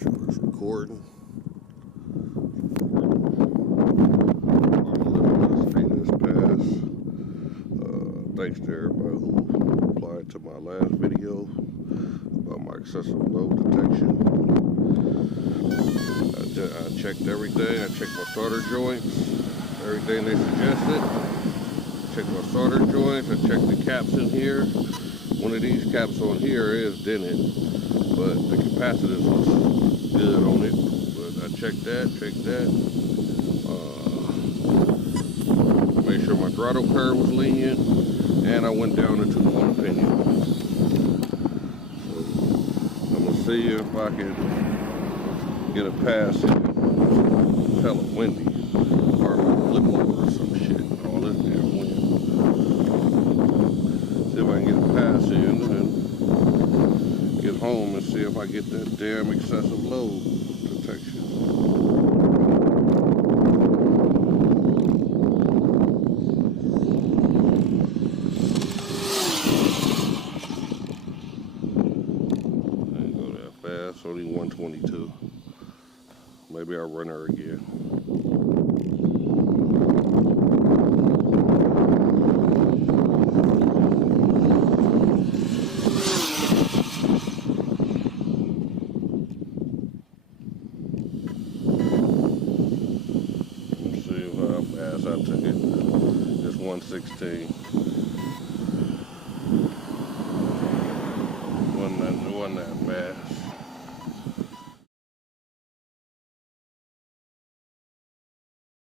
Make sure it's recording. Limitless pass. Thanks to everybody who replied to my last video about my excessive load detection. I checked everything. I checked my starter joints, everything they suggested. Checked my starter joints. I checked the caps in here. One of these caps on here is dented, but the capacitance was good on it. But I checked that. Made sure my throttle curve was lenient, and I went down into 1 opinion. So I'm gonna see if I can get a pass in. It's hella windy. Arrma flip over or some shit. All this damn wind. See if I can get a pass in and get home and see if I get that damn excessive load detection. Fast, only 122. Maybe I'll run her again. Let's see how fast I took it. It's 116.